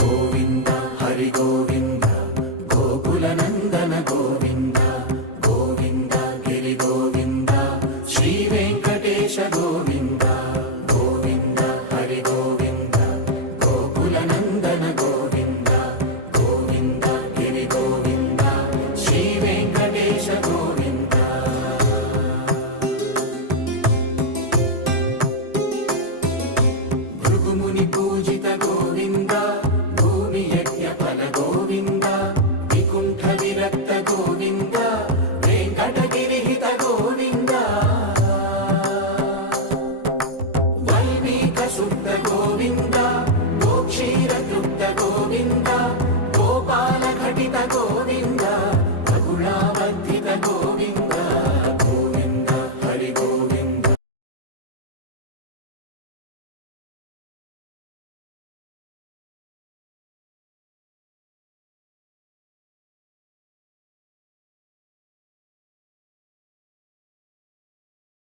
గోవింద హరి గోవింద గోకుల నందన గోవింద గోవింద గిరి గోవింద శ్రీ వెంకటేశ గోవింద గోవింద హరి గోవింద గోకుల నందన గోవింద గోవింద గిరి గోవింద శ్రీ వెంకటేశ గోవింద. భృగుముని పూజిత గోవింద భూమి యజ్ఞ ఫల గోవింద వికుంఠ విరక్త గోవింద వెంకటగిరిహిత గోవింద వల్మీక శుద్ధ గోవింద